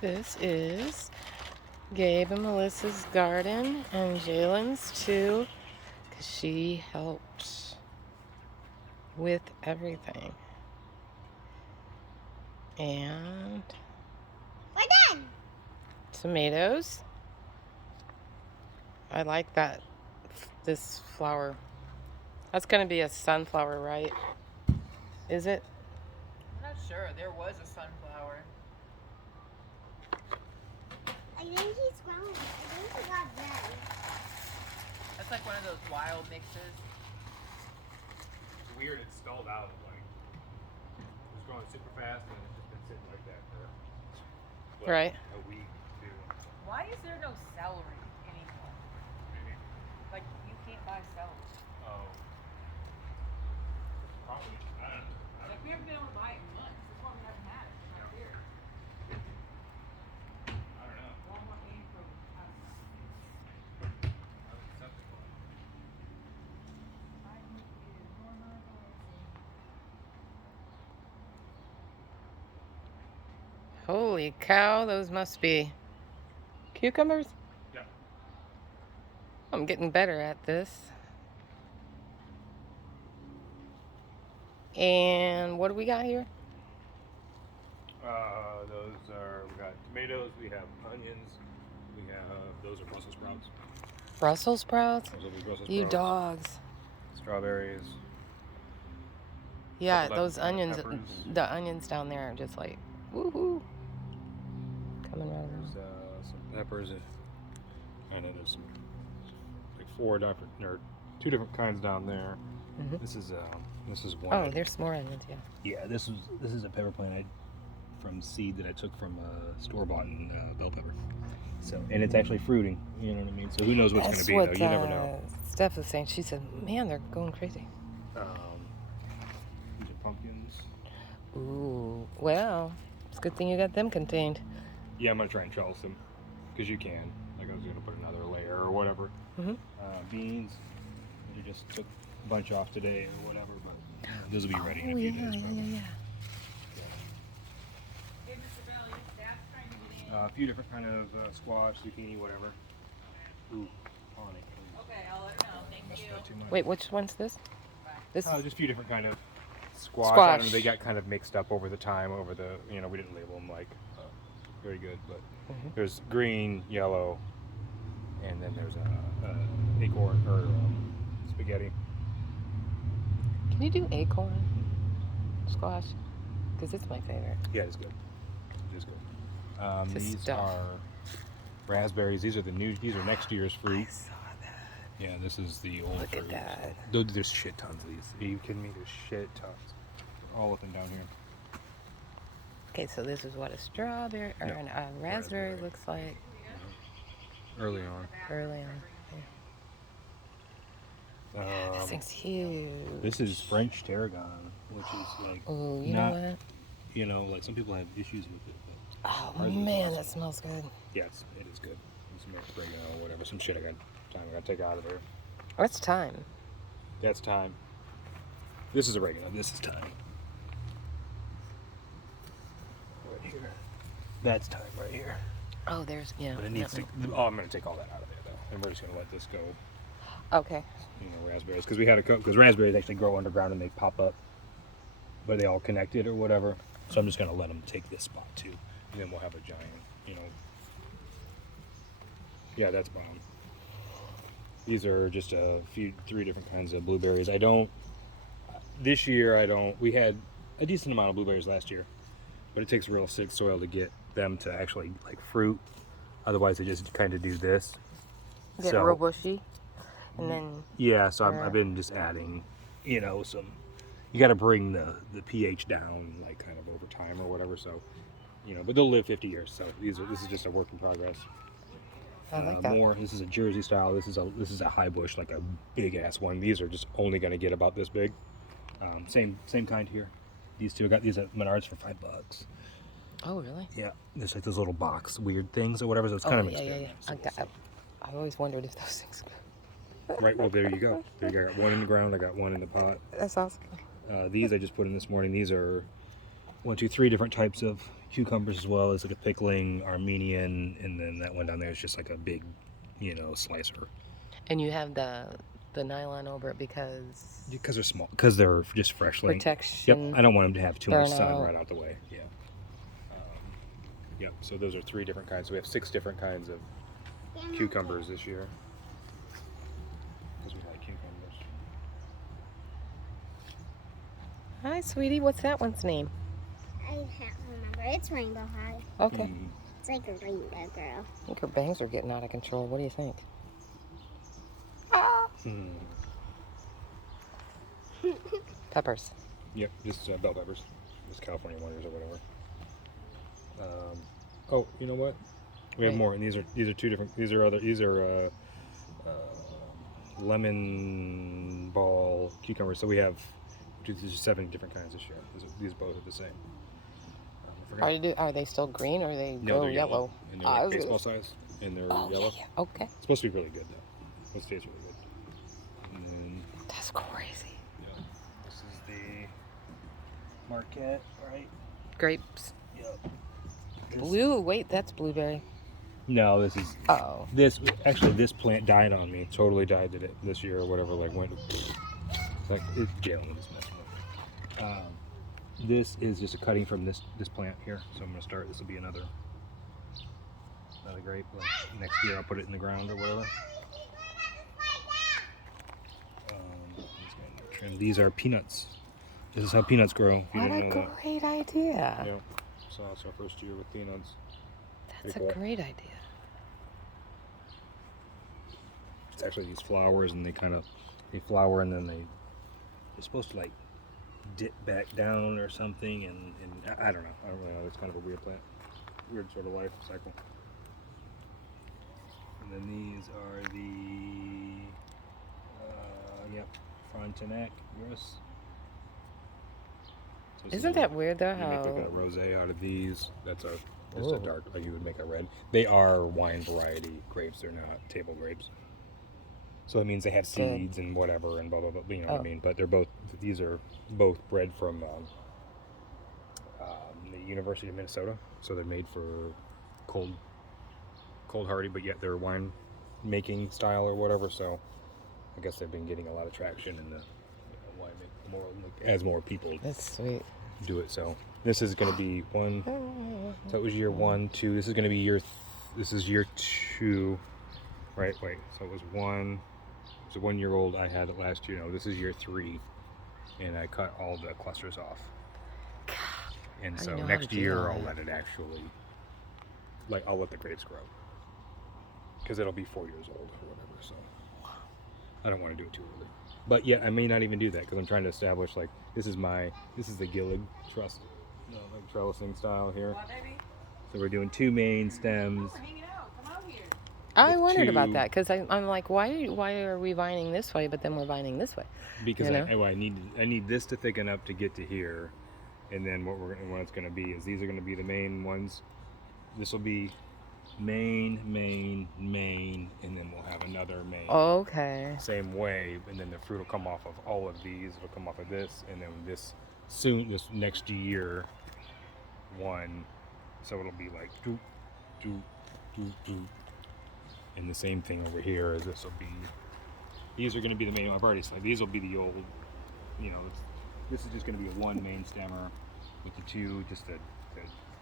This is Gabe and Melissa's garden and Jalen's too, because she helped with everything. And we're done. Tomatoes. I like that, this flower. That's going to be a sunflower, right? Is it? I'm not sure. There was a sunflower. I think he's growing. I think he got red. That's like one of those wild mixes. It's weird. It stalled out. Like it was growing super fast, and it's just been sitting like that for Right. a week, too. Why is there no celery anymore? Maybe. Like you can't buy celery. Oh. Probably. I don't know. Like we haven't been able to buy it in months. That's why we haven't had it. It's not here. I don't know. Walmart came from I was acceptable. Holy cow, those must be cucumbers? Yeah. I'm getting better at this. And what do we got here? Those are, we got tomatoes, we have onions, we have, those are Brussels sprouts. Brussels sprouts? Those will be Brussels You sprouts. dogs. Strawberries. Yeah, Couple those lemon onions, peppers. the onions down there are just like, woohoo. Coming right There's around. some peppers. I know there's some, like four different, or two different kinds down there. Mhm. This is one. Oh, there's some more onions, yeah. Yeah, this is a pepper plant from seed that I took from store-bought bell pepper. So, and it's actually fruiting. You know what I mean? So who knows what's going to That's be what though? You never know. Steph was saying. She said, man, they're going crazy. These are pumpkins. Ooh, well, it's a good thing you got them contained. Yeah, I'm gonna try and trellis them because you can. Like I was gonna put another layer or whatever. Mhm. Beans. I just took a bunch off today or whatever, but those will be ready in a Oh, few yeah, days. Probably. yeah. Hey, Mr. Belly, Dad's trying to get in. A few different kind of squash, zucchini, whatever. Ooh, on it. Okay, I'll let her know. Thank you. Too much. Wait, which one's this? This Just a few different kind of squash. Squash. I don't know, they got kind of mixed up over the time, we didn't label them like very good, but there's green, yellow, and then there's a acorn or spaghetti. Can you do acorn squash? Because it's my favorite. Yeah, it's good. It is good. To These stuff. are raspberries. These are next year's I fruit. saw that. Yeah, this is the old Look fruit. at that. There's shit tons of these. Are you kidding me? There's shit tons. All up and down here. Okay, so this is what a strawberry or Yeah, a raspberry raspberry. looks like Early on. early on. Yeah, this thing's huge. This is French tarragon, which is like Oh, you not, know what? like some people have issues with it. But Oh ours is man, awesome. that smells good. yes, it is good. Some oregano or whatever, some shit I gotta take out of there. What's time? That's thyme. This is oregano. This is thyme. Right here. That's thyme right here. Oh, there's yeah. But it needs to. Oh, I'm gonna take all that out of there though, and we're just gonna let this go. Okay. Raspberries, because we had because raspberries actually grow underground and they pop up, but they all connected or whatever. So I'm just gonna let them take this spot too, and then we'll have a giant, Yeah, that's bomb. These are just three different kinds of blueberries. This year we had a decent amount of blueberries last year, but it takes real sick soil to get them to actually like fruit. Otherwise, they just kind of do this. Get real bushy, and then Yeah, so I've been just adding, some. You got to bring the pH down, like kind of over time or whatever. So, but they'll live 50 years. So this is just a work in progress. I like that. This is a Jersey style. This is a high bush, like a big ass one. These are just only going to get about this big. Same kind here. These two, I got these at Menards for $5. Oh really? Yeah, there's like those little box weird things or whatever. So it's kind of yeah. expensive. So I always wondered if those things. right. Well, there you go. There you go. I got one in the ground. I got one in the pot. That's awesome. These I just put in this morning. These are 3 different types of cucumbers as well. It's like a pickling Armenian, and then that one down there is just like a big, slicer. And you have the nylon over it because Because they're small, because they're just freshly. protection. Yep, I don't want them to have too much burn sun out. right out the way. Yeah. Yep. So those are 3 different kinds. So we have 6 different kinds of cucumbers this year. Because we like cucumbers. Hi, sweetie. What's that one's name? I can't remember. It's Rainbow High. Okay. Mm. It's like a rainbow girl. I think her bangs are getting out of control. What do you think? Mm. Peppers. Yep, just bell peppers, just California wonders or whatever. Oh, you know what? We have Wait. more, and these are 2 different. These are lemon ball cucumbers. So we have 7 different kinds this year. These both are the same. I forgot. Are they still green or they No, go they're yellow? and they're I like was gonna- baseball size, and they're Oh, yellow. yeah. Okay. It's supposed to be really good though. It tastes really good. And then, That's crazy. yeah, this is the Marquette, right? Grapes. Yep. Blue. Wait, that's blueberry. No, this is Oh. this plant died on me. Totally died this year or whatever. Like went like Jalen was messing with me. This is just a cutting from this plant here. So I'm gonna start. This will be another grape. Like next year I'll put it in the ground or whatever. These are peanuts. This is how peanuts grow. If you What a didn't know that. great idea. Yeah. So it's our first year with peanuts. That's Pretty a cool. great idea. It's actually these flowers, and they flower, and then they're supposed to like dip back down or something, and I don't know. I don't really know. It's kind of a weird plant, weird sort of life cycle. And then these are the Frontenac grass. So this Isn't is that weird though? You make like a How rosé out of these. That's just a Ooh. dark. Like you would make a red. They are wine variety grapes. They're not table grapes. So it means they have seeds and whatever and blah blah blah. You know what I Oh. mean? But they're both. These are both bred from the University of Minnesota. So they're made for cold hardy, but yet they're wine making style or whatever. So I guess they've been getting a lot of traction in the wine making more as more people that's sweet. do it. So this is going to be one. So it was year 1, 2. This is going to be this is year 2, right? Wait. So it was 1. It was a 1-year-old. I had it last year. No, this is year 3, and I cut all the clusters off. And How do so you know how next to do year that? I'll let it actually, I'll let the grapes grow, because it'll be 4 years old or whatever. So I don't want to do it too early. But yeah, I may not even do that because I'm trying to establish this is the Gillig truss, like trellising style here. What, baby? So we're doing 2 main stems. We're hanging out. Come out here. I with wondered about 2 that because I'm like, why are we vining this way, but then we're vining this way? Because You know? I need this to thicken up to get to here, and then what it's going to be is these are going to be the main ones. This will be main, and then we'll have another main. Okay. Same way, and then the fruit will come off of all of these. It'll come off of this, and then this next year, 1. So it'll be like doop, doop, doop, doop. And the same thing over here is this will be. These are going to be the main. I've already said these will be the old. This is just going to be a 1 main stemmer with the 2 just the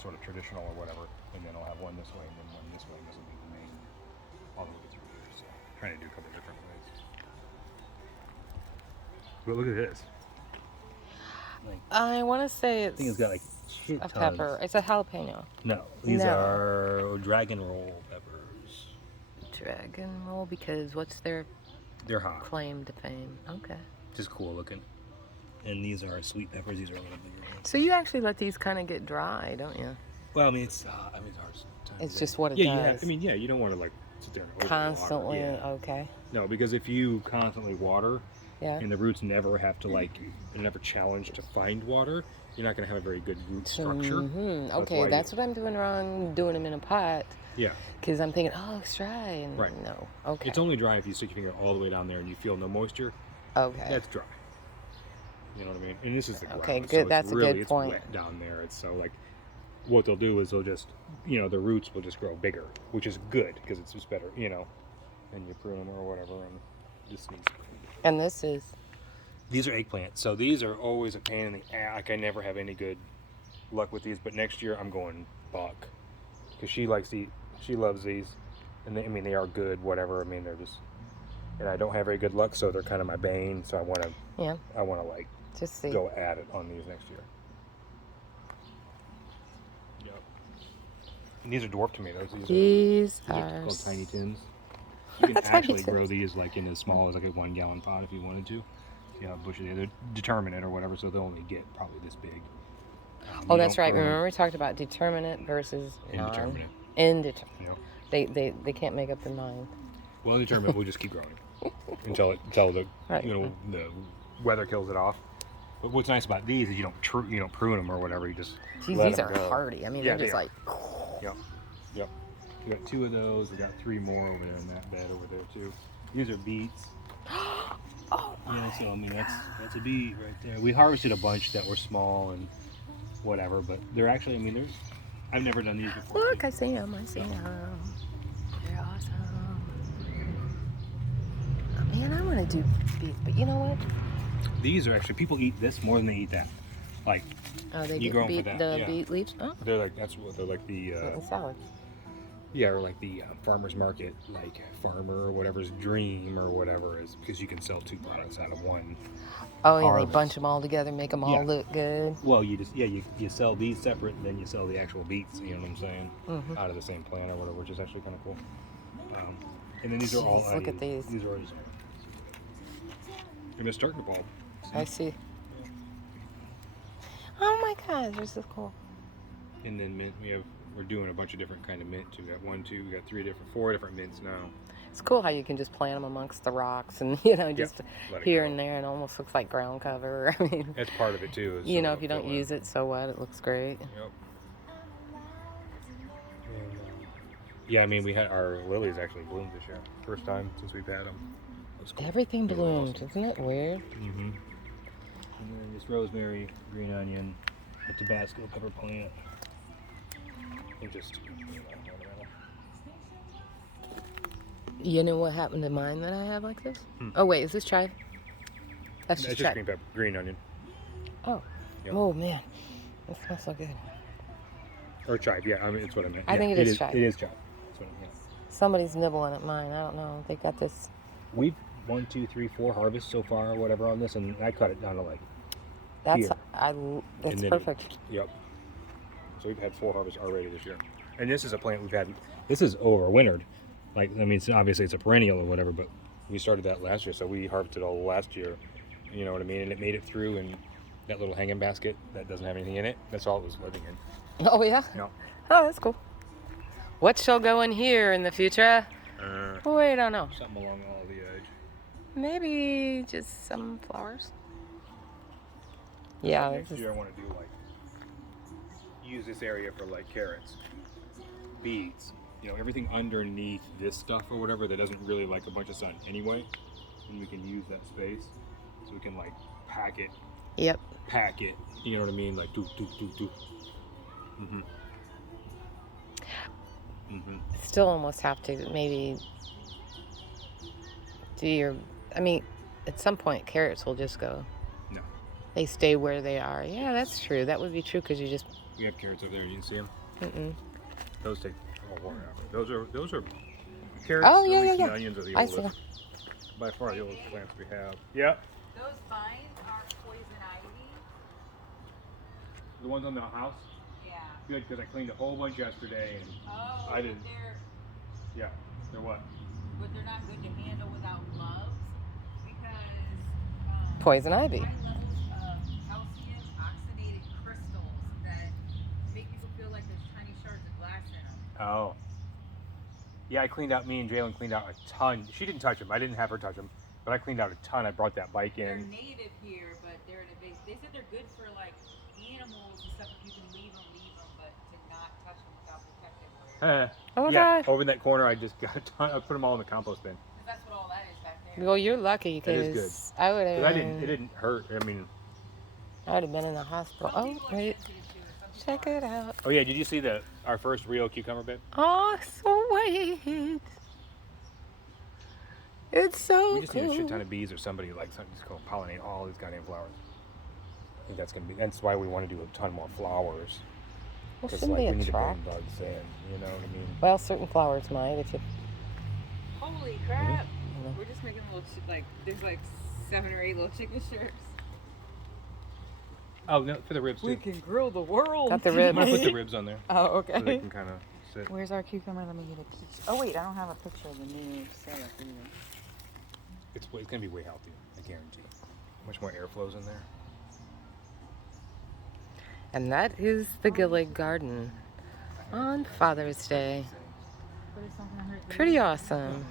sort of traditional or whatever, and then I'll have 1 this way and then 1 this way. And this will be the main all the way through here. So trying to do a couple different ways. But look at this. I want to say I it's think it's got like shit a tons. pepper. It's a jalapeno. No, these No. are dragon roll peppers. Dragon roll because what's their They're hot, claim to fame? Okay. just cool looking. And these are sweet peppers. These are a little bigger. So you actually let these kind of get dry, don't you? Well, I mean, it's hard sometimes. It's just what it yeah, does. you don't want to sit there and over Constantly. water. Yeah. Okay. No, because if you constantly water Yeah. and the roots never have to they're never challenged to find water, you're not going to have a very good root structure. Mhm. So Okay, why that's what I'm doing wrong. Doing them in a pot Yeah, because I'm thinking, oh, it's dry, and Right. no. Okay. it's only dry if you stick your finger all the way down there and you feel no moisture. Okay. That's dry. You know what I mean? And this is the ground. Okay, so good. it's That's a really, good it's point. wet down there. It's so what they'll do is they'll just, the roots will just grow bigger, which is good because it's just better, and you prune them or whatever, and just needs. And this is. These are eggplants, so these are always a pain in the ass. Like I never have any good luck with these, but next year I'm going buck because she loves these, and they are good, whatever. I mean, they're just, and I don't have very good luck, so they're kind of my bane. So I want to like Just see. go at it on these next year. Yep. And these are dwarf tomatoes. These are called tiny tins. You can actually grow these like in as small as like a 1 gallon pot if you wanted to. See how bushy they're determinate or whatever, so they'll only get probably this big. Oh, that's right. Remember we talked about determinate versus indeterminate. Indeterminate. They can't make up the 9. Well, indeterminate, we'll just keep growing until the the weather kills it off. But what's nice about these is you don't prune them or whatever. You just let these them are go. hardy. I mean, they're just like. Yep. We got 2 of those. We got 3 more over there in that bed over there too. These are beets. Oh Yeah, so I mean that's a beet right there. We harvested a bunch that were small and whatever, but they're actually, I've never done these before. Look, I see them. They're awesome. Oh, man, I want to do beets, but you know what? These are actually, people eat this more than they eat that. Like, They you get grow 'em for that, the beet leaves. Oh, they're like, that's what they're like the salad. yeah, or like the farmer's market, like farmer or whatever's dream or whatever is, because you can sell 2 products out of one. Oh, and they harvest. bunch them all together, make them all look good. Well, you just you sell these separate, and then you sell the actual beets. You know what I'm saying? Mm-hmm. Out of the same plant or whatever, which is actually kind of cool. And then these are all. Look at these. These are. They're starting to bulb. I see. Oh my God, this is cool. And then mint, we're doing a bunch of different kind of mint too. We got 4 different mints now. It's cool how you can just plant them amongst the rocks and just here and there, and it almost looks like ground cover. I mean, that's part of it too. If you don't use it, so what? It looks great. Yep. Yeah, we had our lilies actually bloomed this year. First time since we've had them. Cool. Everything bloomed, isn't it weird? Mm-hmm. And then this rosemary, green onion, a Tabasco pepper plant. And just, You know what happened to mine that I have like this? Oh wait, is this chive? That's just chive. green pepper, green onion. Oh. Yep. Oh man, that smells so good. Or chive, yeah. It's what I meant. I think it is chive. It is chive. That's what I meant. Somebody's nibbling at mine. I don't know. They got this. We've 1, 2, 3, 4 harvests so far, or whatever, on this, and I cut it down to like. That's here. It's perfect. Yep. So we've had 4 harvests already this year, and this is a plant we've had. This is overwintered. Like, obviously it's a perennial or whatever, but we started that last year, so we harvested all last year. You know what I mean? And it made it through in that little hanging basket that doesn't have anything in it. That's all it was living in. Oh yeah. No. Oh, that's cool. What shall go in here in the future? We don't know. Something along all the edge. Maybe just some flowers. Yeah. Next year I want to do use this area for like carrots, beets, everything underneath this stuff or whatever that doesn't really like a bunch of sun anyway, and we can use that space so we can like pack it. Yep. Pack it. You know what I mean? Like do. Mhm. Mhm. Still almost have to maybe do your. At some point carrots will just go. No. They stay where they are. Yeah, that's true. That would be true because you just. We have carrots over there. You can see them. Mm-mm. Those take forever. Those are carrots. Oh yeah. And onions are the I oldest. see them. By far the oldest plants we have. Yeah. Those vines are poison ivy. The ones on the house. Yeah. Good, because I cleaned a whole bunch yesterday, and Oh, I didn't. They're what? but they're not good to handle without gloves because Poison ivy. high levels of calcium oxygenated crystals that make people feel like there's tiny shards of glass in them. Oh. Yeah, I cleaned out. Me and Jalen cleaned out a ton. She didn't touch them. I didn't have her touch them, but I cleaned out a ton. I brought that bike They're in. native here, but they're invasive. They said they're good for like animals and stuff. If you can leave them, but to not touch them without protective wear. Oh my Yeah, God. over in that corner, I just got a ton. I put them all in the compost bin. Because that's what all that is back there. Well, you're lucky It is because I would have. It didn't hurt. I would have been in the hospital. Oh wait. Check it out. Oh yeah, did you see our first real cucumber bed? Oh, sweet. It's so We just need a shit ton cool. of bees or somebody like something just go pollinate all these goddamn flowers. I think that's why we want to do a ton more flowers. Well, Because shouldn't like be we need to bring attract. bugs in, you know what I mean? Well, certain flowers might if you. Holy crap! Mhm. We're just making little there's like 7 or 8 little chicken strips. Oh no, for the ribs We too. can grill the world. Got the I'm ribs. gonna put the ribs on there Oh, so they okay. can kind of sit. Where's our cucumber? Let me get a picture. Oh wait, I don't have a picture of the new setup either. It's gonna be way healthier, I guarantee. Much more airflows in there. And that is the Gabes Garden on Father's Day. But it's not gonna hurt the Pretty awesome.